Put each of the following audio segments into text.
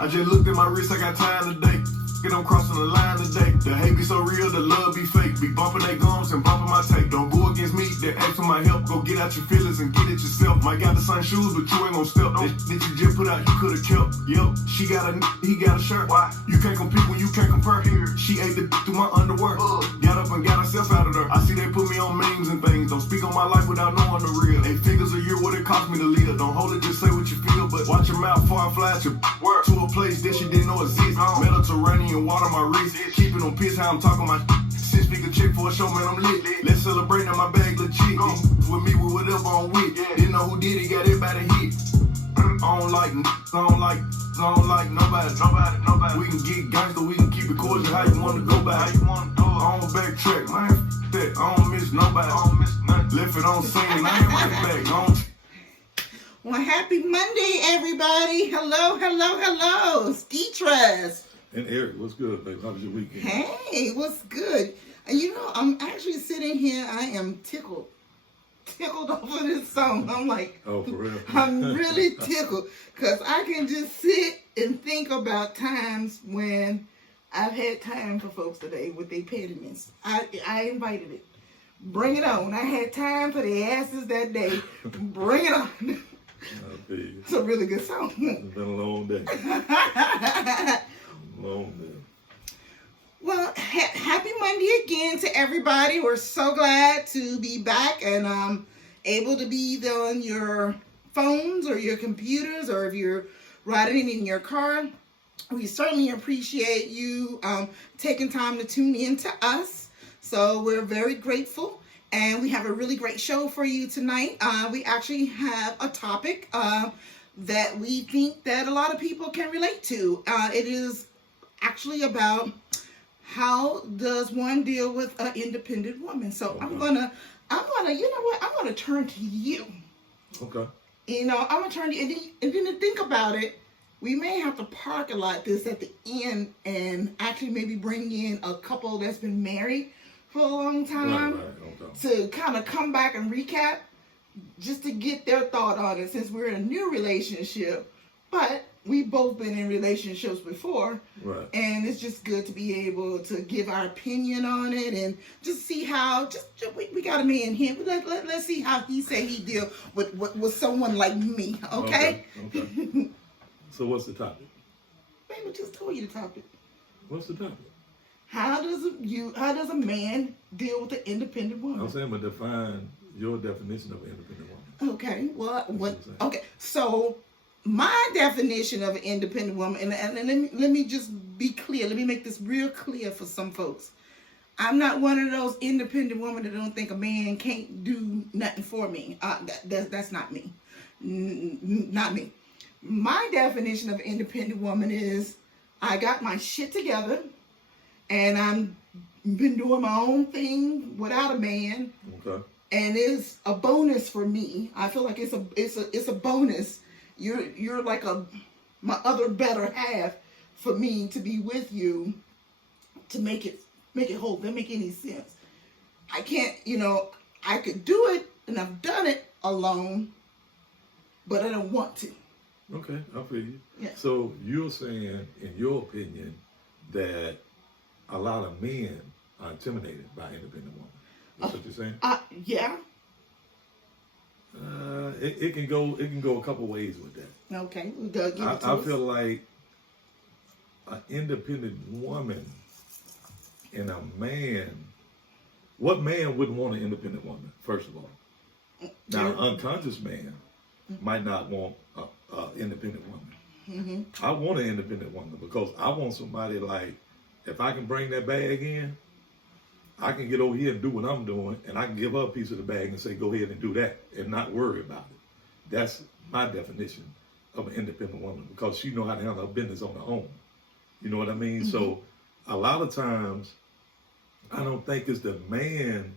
I just looked at my wrist, I got time today. Get on crossing the line today. The hate be so real, the love be fake. Be bumping their gums and bumping my tape. Don't go against me, then ask for my help. Go get out your feelings and get it yourself. Might got the same shoes, but you ain't gon' step. That you just put out, you could've kept. Yo, she got he got a shirt. Why? You can't compete when you can't compare. She ate the through my underwear. Got up and got herself out of there. I see they put me on memes and things. Don't speak on my life without knowing the real. 8 figures a year, what it cost me to live. Don't hold it, just say what you feel. But watch your mouth before I flash your word to a place that she didn't know exists. Mediterranean water my wrist. Keeping on piss how I'm talking my 6-figure check for a show, man, I'm lit. Let's celebrate now, my bag legit. With me, with whatever I'm with. Didn't know who did it, got everybody hit. I don't like nobody. We can get gangster, we can keep it cordial. How you wanna go back? How you wanna do it? I don't backtrack, man. That I don't miss nobody. I don't miss nothing. Left it on scene, I ain't right back. Well, happy Monday, everybody. Hello. Ski-Trust. And Eric, what's good, baby? How was your weekend? Hey, what's good? And you know, I'm actually sitting here, I am tickled over this song. I'm like, oh, for real? I'm really tickled because I can just sit and think about times when I've had time for folks today with their pettiness. I invited it. Bring it on. I had time for the asses that day. Bring it on. It's a really good song. It's been a long day. Long day. Well, happy Monday again to everybody. We're so glad to be back and able to be on your phones or your computers, or if you're riding in your car. We certainly appreciate you taking time to tune in to us. So we're very grateful, and we have a really great show for you tonight. We actually have a topic that we think that a lot of people can relate to. It is actually about how does one deal with an independent woman. So okay. I'm gonna, you know what? I'm gonna turn to you. Okay. You know, I'm gonna turn to you, and then to think about it, we may have to park a lot this at the end and actually maybe bring in a couple that's been married for a long time right. to kind of come back and recap, just to get their thought on it, since we're in a new relationship, but we've both been in relationships before, right? And it's just good to be able to give our opinion on it and just see how. We got a man here. Let's see how he say he deal with someone like me. Okay. So what's the topic? Baby, just told you the topic. What's the topic? How does a man deal with an independent woman? I'm saying, but define your definition of an independent woman. Okay. Well, okay. So my definition of an independent woman, and let me just be clear. Let me make this real clear for some folks. I'm not one of those independent women that don't think a man can't do nothing for me. That's not me. Not me. My definition of an independent woman is I got my shit together and I'm been doing my own thing without a man. Okay. And it's a bonus for me. I feel like it's a bonus. You're like my other better half for me to be with you to make it whole. Doesn't make any sense. I can't, I could do it and I've done it alone, but I don't want to. Okay, I feel you. Yeah. So you're saying, in your opinion, that a lot of men are intimidated by independent women. That's what you're saying? Yeah. It can go a couple ways with that. Okay, I feel like an independent woman and a man. What man wouldn't want an independent woman? First of all, now an unconscious man might not want an independent woman. Mm-hmm. I want an independent woman because I want somebody like, if I can bring that bag in, I can get over here and do what I'm doing, and I can give her a piece of the bag and say, go ahead and do that, and not worry about it. That's my definition of an independent woman, because she know how to handle her business on her own. You know what I mean? Mm-hmm. So a lot of times, I don't think it's the man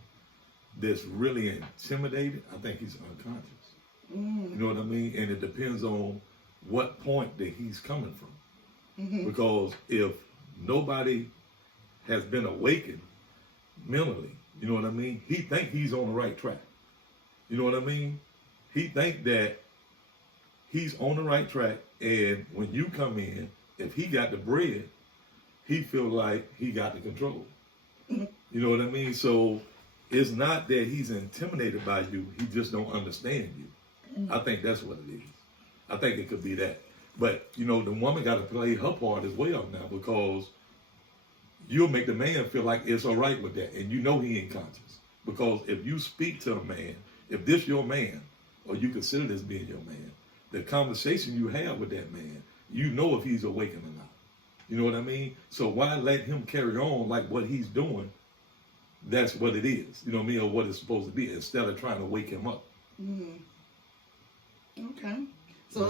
that's really intimidated. I think he's unconscious. Mm-hmm. You know what I mean? And it depends on what point that he's coming from. Mm-hmm. Because if nobody has been awakened mentally, you know what I mean? He think he's on the right track. You know what I mean? He think that he's on the right track, and when you come in if he got the bread, he feel like he got the control. You know what I mean? So it's not that he's intimidated by you. He just don't understand you. I think that's what it is. I think it could be that. But, you know, the woman got to play her part as well now, because you'll make the man feel like it's all right with that. And you know he ain't conscious. Because if you speak to a man, if this your man, or you consider this being your man, the conversation you have with that man, you know if he's awake or not. You know what I mean? So why let him carry on like what he's doing? That's what it is. You know what I mean? Or what it's supposed to be, instead of trying to wake him up. Okay. So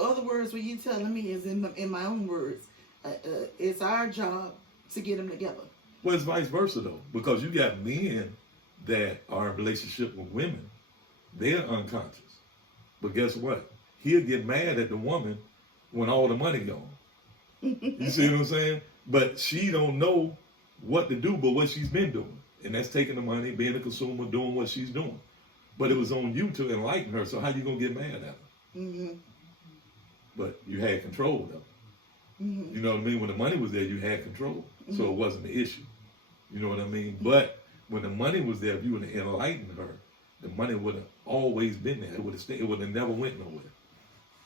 other words, what you telling me is in my own words. It's our job to get them together. Well, it's vice versa though, because you got men that are in relationship with women, they're unconscious. But guess what? He'll get mad at the woman when all the money gone. You see what I'm saying? But she don't know what to do but what she's been doing. And that's taking the money, being a consumer, doing what she's doing. But it was on you to enlighten her, so how you going to get mad at her? But you had control though. You know what I mean? When the money was there, you had control. So it wasn't the issue. You know what I mean? But when the money was there, if you would have enlightened her, the money would have always been there. It would have stayed. It would have never went nowhere.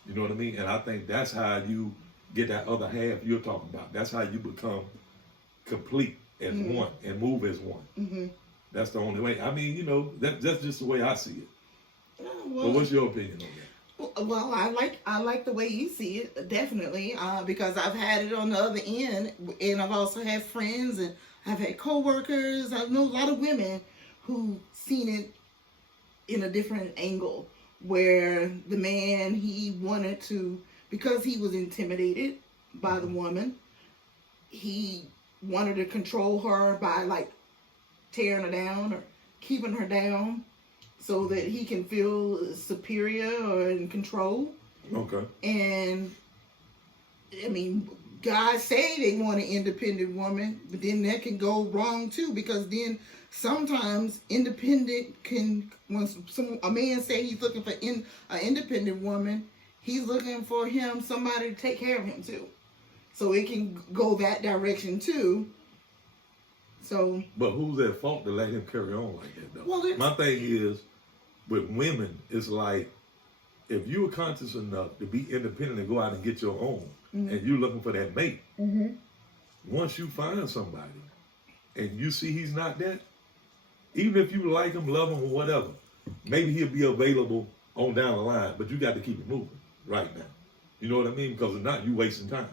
You know what I mean? And I think that's how you get that other half you're talking about. That's how you become complete as one and move as one. That's the only way. I mean, you know, that's just the way I see it. Well, but what's your opinion on that? Well, I like the way you see it, definitely, because I've had it on the other end, and I've also had friends, and I've had coworkers. I know a lot of women who've seen it in a different angle, where the man, he wanted to, because he was intimidated by the woman, he wanted to control her by like tearing her down or keeping her down so that he can feel superior or in control. Okay. And I mean, guys say they want an independent woman, but then that can go wrong too, because then sometimes independent can, when a man say he's looking for an independent woman, he's looking for somebody to take care of him too. So it can go that direction too. So. But who's at fault to let him carry on like that though? Well, my thing is, with women, it's like, if you were conscious enough to be independent and go out and get your own, and you're looking for that mate, once you find somebody and you see he's not that, even if you like him, love him, or whatever, maybe he'll be available on down the line, but you got to keep it moving right now. You know what I mean? Because if not, you wasting time.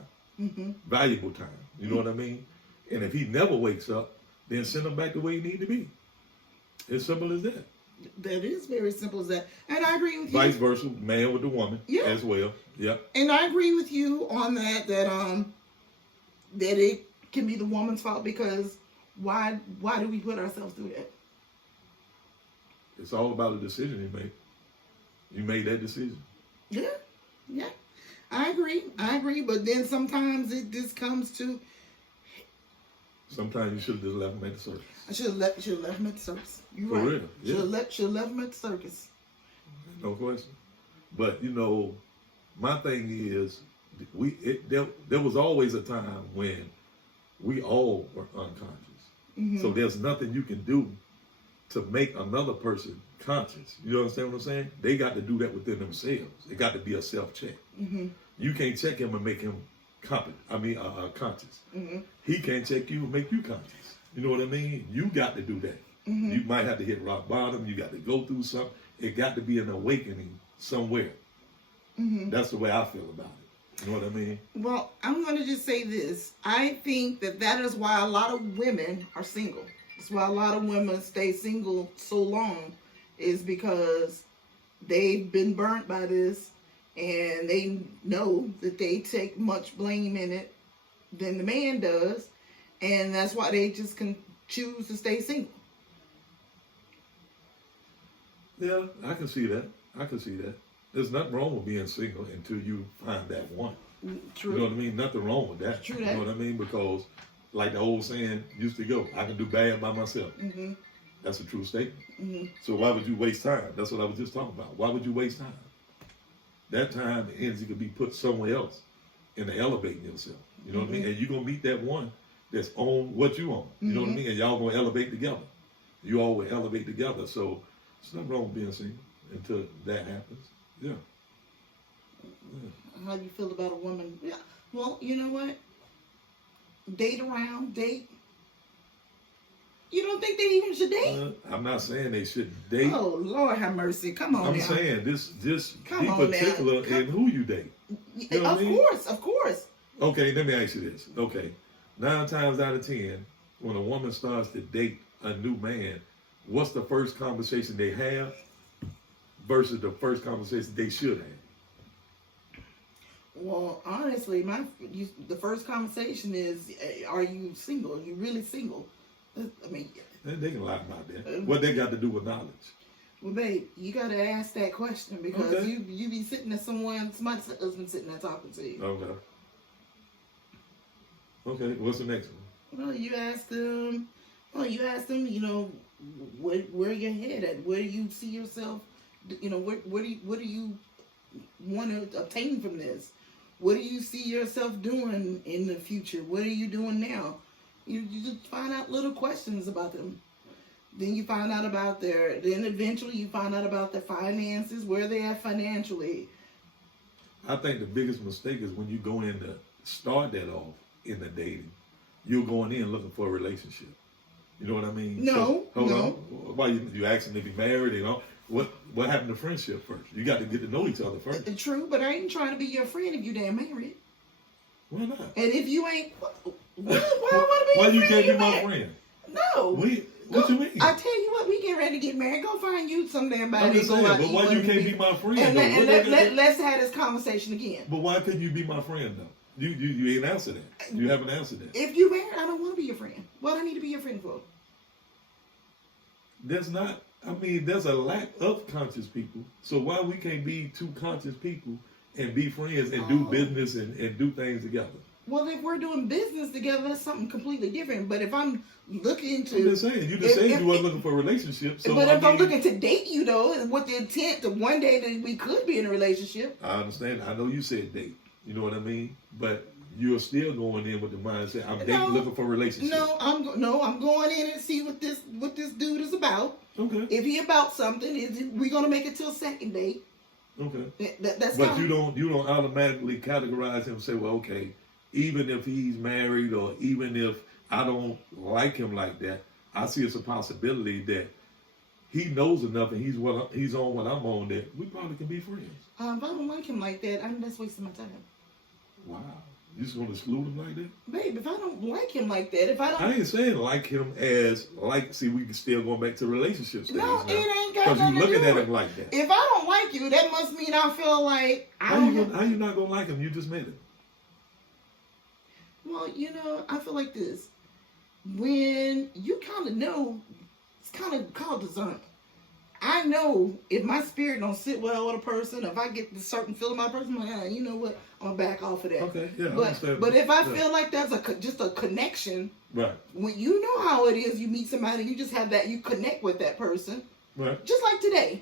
Valuable time. You know what I mean? And if he never wakes up, then send him back the way he need to be. As simple as that. That is very simple as that. And I agree with you. Vice versa, man with the woman as well. Yeah. And I agree with you on that it can be the woman's fault, because why do we put ourselves through that? It's all about the decision you make. You made that decision. Yeah. I agree. But then sometimes it just comes to. Sometimes you should have just left him at the circus. I should have left him at the circus. You're right. For real. Yeah. Should have left him at the circus. No question. But you know, my thing is, there was always a time when we all were unconscious. So there's nothing you can do to make another person conscious. You understand what I'm saying? They got to do that within themselves. It got to be a self-check. You can't check him and make him conscious. He can't check you and make you conscious. You know what I mean? You got to do that. You might have to hit rock bottom. You got to go through something. It got to be an awakening somewhere. That's the way I feel about it. You know what I mean? Well, I'm going to just say this. I think that is why a lot of women are single. That's why a lot of women stay single so long, is because they've been burnt by this, and they know that they take much blame in it than the man does, and that's why they just can choose to stay single. Yeah, I can see that. There's nothing wrong with being single until you find that one. True. You know what I mean? Nothing wrong with that. True You that. know what I mean? Because, like the old saying used to go, I can do bad by myself. That's a true statement. So why would you waste time? That's what I was just talking about. Why would you waste time? That time and energy could be put somewhere else and elevating yourself. You know what I mean? And you're gonna meet that one that's on what you on. You know what I mean? And y'all gonna elevate together. You all will elevate together. So there's nothing wrong with being single until that happens. Yeah. How do you feel about a woman? Yeah. Well, you know what? Date around, date. You don't think they even should date? I'm not saying they shouldn't date. Oh, Lord have mercy. Come on I'm now. saying just Come be on particular now. in who you date. You know what I mean? Of course. Okay, let me ask you this. Okay, 9 times out of 10, when a woman starts to date a new man, what's the first conversation they have versus the first conversation they should have? Well, honestly, the first conversation is, are you single? Are you really single? I mean, They can lie about that. What they got to do with knowledge? Well, babe, you got to ask that question because Okay. you be sitting there somebody's husband sitting there talking to you. Okay. Okay, what's the next one? Well, you ask them, you know, where your head at? Where do you see yourself? You know, what do you want to obtain from this? What do you see yourself doing in the future? What are you doing now? You just find out little questions about them. Then you find out about then eventually you find out about their finances, where they at financially. I think the biggest mistake is when you go in to start that off in the dating, you're going in looking for a relationship. You know what I mean? No, Hold no. on. Why you asking to be married? You know what happened to friendship first? You got to get to know each other first. True, but I ain't trying to be your friend if you damn married. Why not? And if you ain't, why I want to be Why your you friend can't if be you my married? friend? No. What you mean? I tell you what, we get ready to get married. Go find you some damn body. I'm just Go saying, out but eat why with you me. can't be my friend? And, though? let's have this conversation again. But why couldn't you be my friend though? You ain't answered that. You haven't answered that. If you married, I don't want to be your friend. What do I need to be your friend for? There's not. I mean, there's a lack of conscious people. So why we can't be two conscious people and be friends and do business and do things together? Well, if we're doing business together, that's something completely different. But if I'm looking to, I'm just saying. You just said you weren't looking for a relationship. So but if I'm looking to date you though, with the intent that one day that we could be in a relationship. I understand. I know you said date. You know what I mean? But you're still going in with the mindset I'm dating, looking for a relationship. No, I'm going in and see what this dude is about. Okay. If he about something, we gonna make it till second date. Okay. That's But how you don't automatically categorize him and say, well, okay, even if he's married or even if I don't like him like that, I see it's a possibility that he knows enough and he's on what I'm on that we probably can be friends. If I don't like him like that, I'm just wasting my time. Wow. You just gonna exclude him like that? Babe, if I don't like him like that, if I don't... I ain't saying like him as see, we can still going back to relationships. No, it ain't got because nothing you to looking do at with him like that. If I don't like you, that must mean I feel like How you not gonna like him? You just met him. Well, you know, I feel like this. When you kind of know, it's kind of called discernment. I know if my spirit don't sit well with a person, if I get this certain feeling about a person, I'm like, you know what, I'm gonna back off of that. Okay, yeah, I But understand. if I feel like there's just a connection, Right. when you know how it is, you meet somebody, you just have that, you connect with that person. Right. Just like today,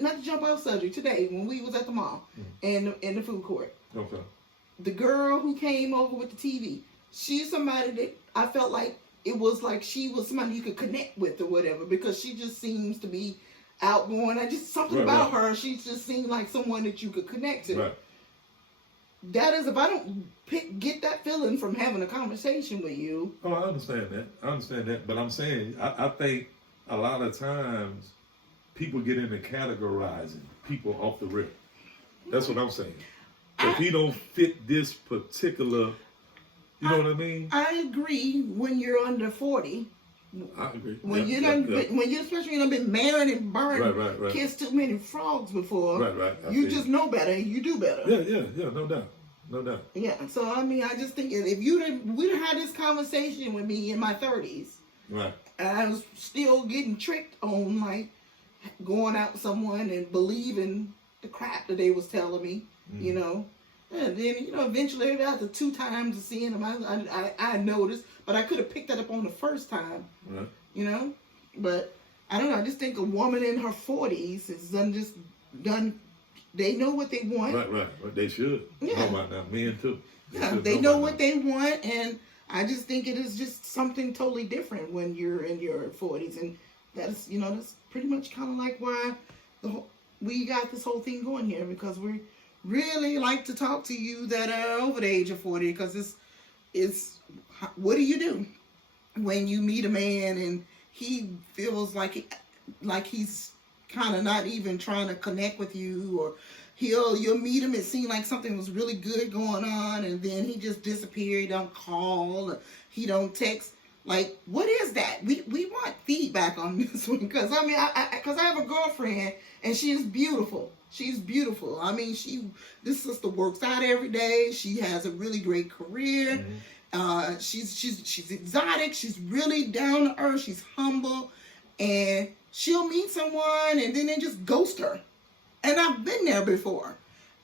not to jump off subject. Today, when we was at the mall and in the food court, Okay. the girl who came over with the TV, she's somebody that I felt like it was like she was somebody you could connect with or whatever, because she just seems to be outgoing. Something about her, she just seemed like someone that you could connect to. Right. That is, if I don't get that feeling from having a conversation with you. Oh, I understand that. But I'm saying, I think a lot of times people get into categorizing people off the rip. That's what I'm saying. If he don't fit this particular, you know what I mean? I agree when you're under 40. I agree. When you especially been married and burned, right. kissed too many frogs before. Right. You just know better. You do better. Yeah. No doubt. Yeah. So I mean, I just think if we'd had this conversation with me in my 30s, Right. and I was still getting tricked on like going out with someone and believing the crap that they was telling me, you know. And then, eventually after 2 times of seeing them, I noticed, but I could have picked that up on the first time, Right. But I don't know. I just think a woman in her 40s has done They know what they want. Right. But they should. Yeah. Know about that. Men too. They know what they want, and I just think it is just something totally different when you're in your 40s, and that's pretty much kind of like why we got this whole thing going here, because we really like to talk to you that are over the age of 40, because it's what do you do when you meet a man and he feels like he's kind of not even trying to connect with you, or you'll meet him, it seemed like something was really good going on, and then he just disappeared. He don't call, he don't text. Like, what is that? We want feedback on this one, because I have a girlfriend, and she is beautiful. She's beautiful. I mean, this sister works out every day. She has a really great career. Mm-hmm. She's exotic. She's really down to earth. She's humble, and she'll meet someone, and then they just ghost her. And I've been there before,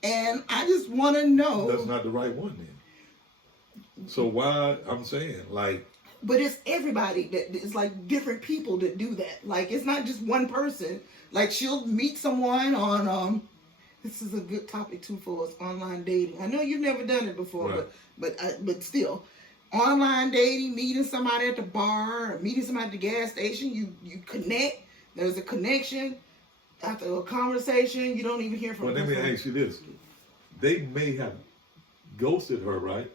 and I just want to know. That's not the right one then. So why, I'm saying, like. But it's everybody it's like different people that do that. Like, it's not just one person. Like, she'll meet someone on, this is a good topic too for us, online dating. I know you've never done it before, right. but still. Online dating, meeting somebody at the bar, or meeting somebody at the gas station, you connect, there's a connection. After a conversation, you don't even hear from them. Well, let me ask you this. They may have ghosted her, right?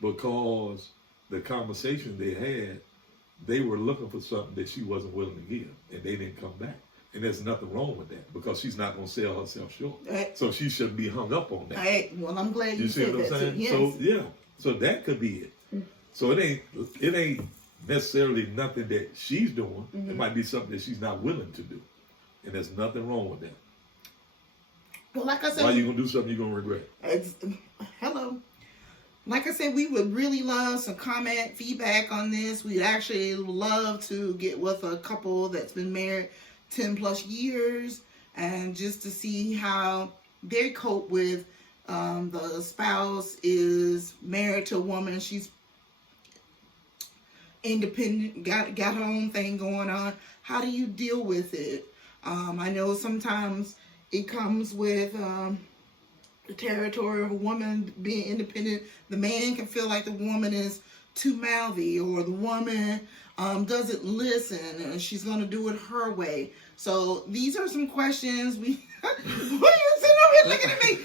Because the conversation they had, they were looking for something that she wasn't willing to give, and they didn't come back. And there's nothing wrong with that, because she's not going to sell herself short. Right. So she shouldn't be hung up on that. Right. Well, I'm glad you see said what I'm that saying? too. Yes. So, yeah. So that could be it. Mm-hmm. So it ain't necessarily nothing that she's doing. Mm-hmm. It might be something that she's not willing to do. And there's nothing wrong with that. Well, like I said, why you gonna do something you're gonna regret? Hello. Like I said, we would really love some comment, feedback on this. We'd actually love to get with a couple that's been married 10 plus years, and just to see how they cope with the spouse is married to a woman. She's independent, got her own thing going on. How do you deal with it? I know sometimes it comes with the territory of a woman being independent. The man can feel like the woman is too mouthy, or the woman doesn't listen, and she's going to do it her way. So these are some questions. What are you sitting over here looking at me?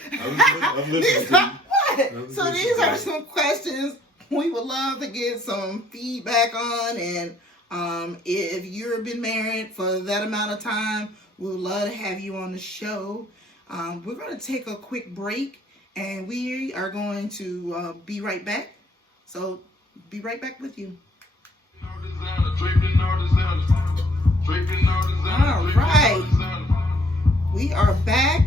I'm listening to you. So these are some questions we would love to get some feedback on, and if you've been married for that amount of time, we would love to have you on the show. We're going to take a quick break, and we are going to be right back. So be right back with you. All right. We are back.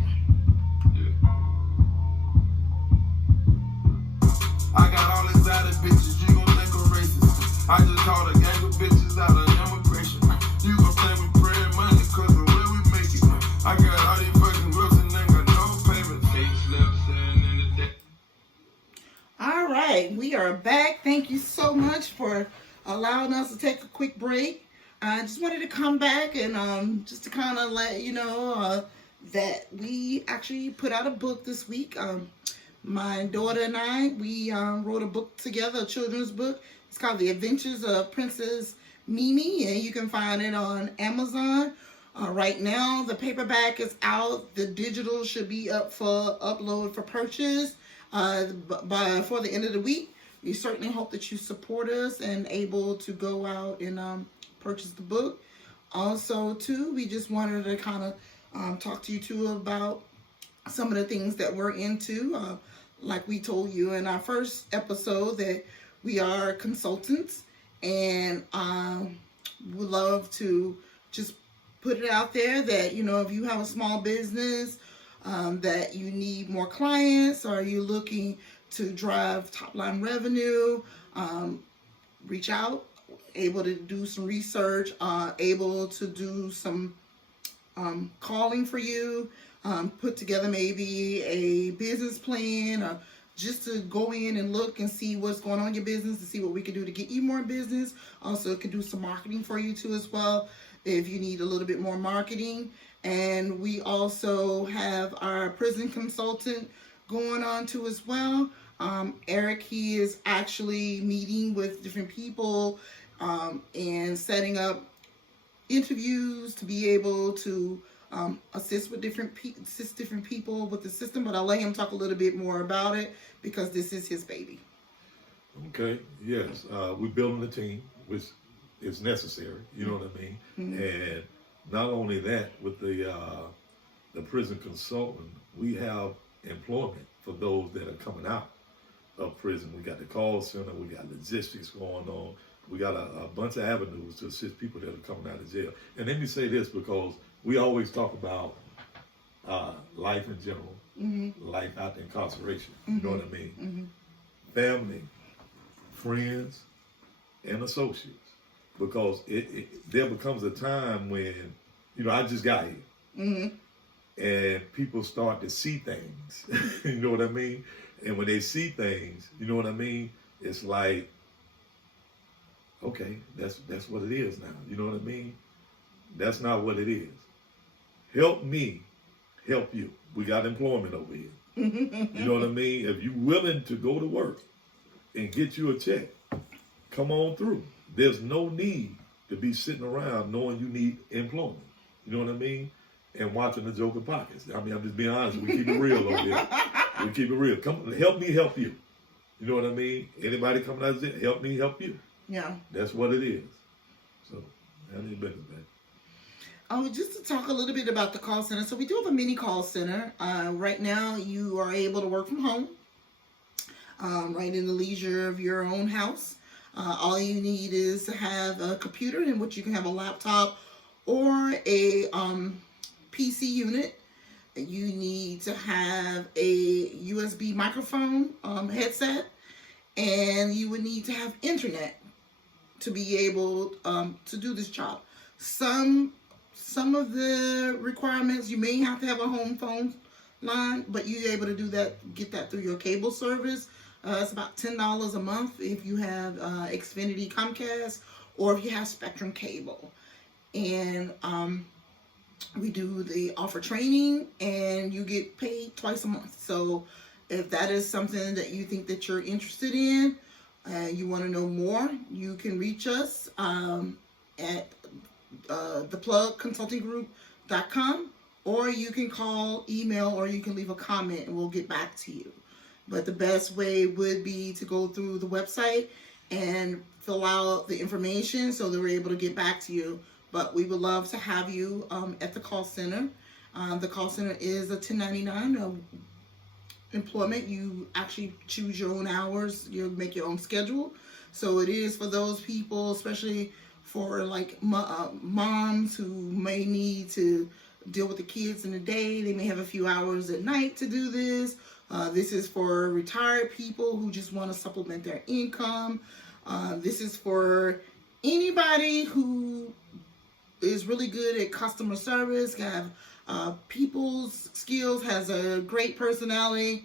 I got all exotic bitches, you gon' think I'm racist. I just called a gang of bitches out of immigration. You gon' send me prayer money, cause the way we make it. I got all these fucking girls and they got no payments. All right, we are back. Thank you so much for allowing us to take a quick break. I just wanted to come back and just to kind of let you know that we actually put out a book this week. My daughter and I, we wrote a book together, a children's book. It's called The Adventures of Princess Mimi, and you can find it on Amazon. Right now, the paperback is out. The digital should be up for upload for purchase before the end of the week. We certainly hope that you support us and able to go out and purchase the book. Also, too, we just wanted to kind of talk to you, too, about some of the things that we're into. Like we told you in our first episode, that we are consultants, and we love to just put it out there that, if you have a small business, that you need more clients, or you're looking to drive top line revenue, reach out, able to do some research, able to do some calling for you, put together maybe a business plan, or just to go in and look and see what's going on in your business, to see what we can do to get you more business. Also, it can do some marketing for you too as well, if you need a little bit more marketing. And we also have our prison consultant going on too as well. Eric, he is actually meeting with different people and setting up interviews to be able to assist different people with the system. But I'll let him talk a little bit more about it because this is his baby. Okay, yes. We're building a team, which is necessary, you know what I mean? Mm-hmm. And not only that, with the prison consultant, we have employment for those that are coming out of prison. We got the call center, we got logistics going on, we got a bunch of avenues to assist people that are coming out of jail. And let me say this, because we always talk about life in general, mm-hmm. life after incarceration, mm-hmm. you know what I mean? Mm-hmm. Family, friends, and associates. Because there becomes a time when, I just got here. Mm-hmm. And people start to see things, you know what I mean? And when they see things, you know what I mean? It's like, okay, that's what it is now. You know what I mean? That's not what it is. Help me, help you. We got employment over here. You know what I mean? If you're willing to go to work and get you a check, come on through. There's no need to be sitting around knowing you need employment. You know what I mean? And watching the joke in pockets. I mean, I'm just being honest. We keep it real over here. We keep it real. Come, help me, help you. You know what I mean? Anybody coming out of jail, help me, help you. Yeah. That's what it is. So, handle your business, man. Oh, just to talk a little bit about the call center. So we do have a mini call center. Right now, you are able to work from home, right in the leisure of your own house. All you need is to have a computer in which you can have a laptop or a PC unit. You need to have a USB microphone headset, and you would need to have internet to be able to do this job. Some of the requirements, you may have to have a home phone line, but you're able to do that, get that through your cable service. It's about $10 a month if you have Xfinity Comcast or if you have Spectrum Cable. And we do the offer training, and you get paid twice a month. So if that is something that you think that you're interested in, you want to know more, you can reach us at theplugconsultinggroup.com, or you can call, email, or you can leave a comment and we'll get back to you. But the best way would be to go through the website and fill out the information so that we're able to get back to you. But we would love to have you at the call center. The call center is a 1099 employment. You actually choose your own hours. You make your own schedule. So it is for those people, especially for like moms who may need to deal with the kids in the day. They may have a few hours at night to do this. This is for retired people who just want to supplement their income. This is for anybody who is really good at customer service, have people's skills, has a great personality.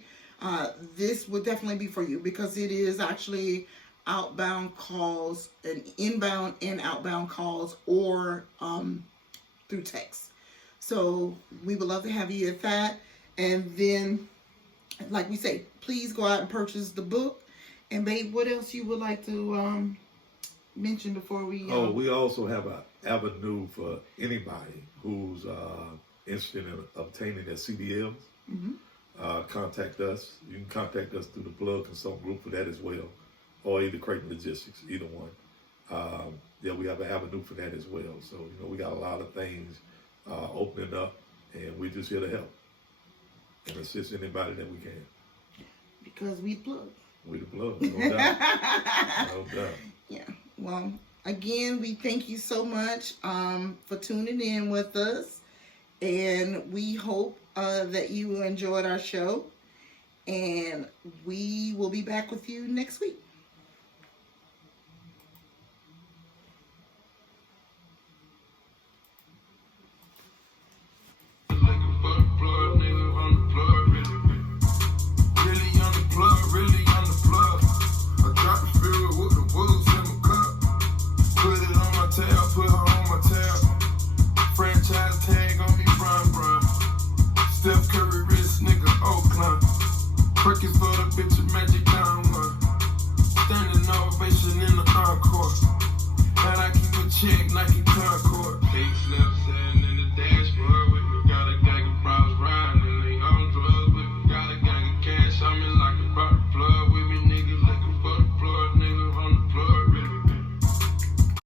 This would definitely be for you because it is actually outbound calls and inbound and outbound calls or through text. So we would love to have you at that. And then, like we say, please go out and purchase the book. And babe, what else you would like to mention before we... we also have an avenue for anybody who's interested in obtaining their CDLs. Mm-hmm. Contact us. You can contact us through the Plug Consultant Group for that as well, or either Creighton Logistics, either one. We have an avenue for that as well. So, we got a lot of things opening up, and we're just here to help and assist anybody that we can. Because we plug. We the plug, no doubt. No doubt. Yeah. Well, again, we thank you so much for tuning in with us, and we hope that you enjoyed our show, and we will be back with you next week. Put her on my tab. Franchise tag on me, Brian. Steph Curry wrist, nigga, Oakland. Perkins for the bitch of Magic Downward. Standing ovation in the encore. And I keep a check, Nike